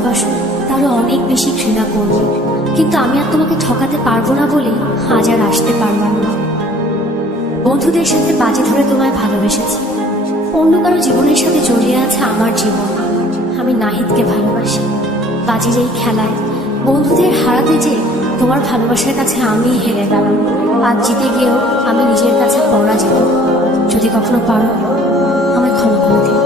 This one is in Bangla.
ভালোবাসো তাহলে অনেক বেশি ঘৃণা করবো, কিন্তু আমি আর তোমাকে ঠকাতে পারবো না বলে আজ আর আসতে পারলাম না। বন্ধুদের সাথে বাজি ধরে তোমায় ভালোবেসেছি, অন্য কারো জীবনের সাথে জড়িয়ে আছে আমার জীবন। আমি নাহিদকে ভালোবাসি। বাজির এই খেলায় বন্ধুদের হারাতে যে তোমার ভালোবাসার কাছে আমি হেরে গেলাম। আজ জিতে গিয়েও আমি নিজের কাছে পরাজিত। যদি কখনো পারো আমায় ক্ষমা করে দিও।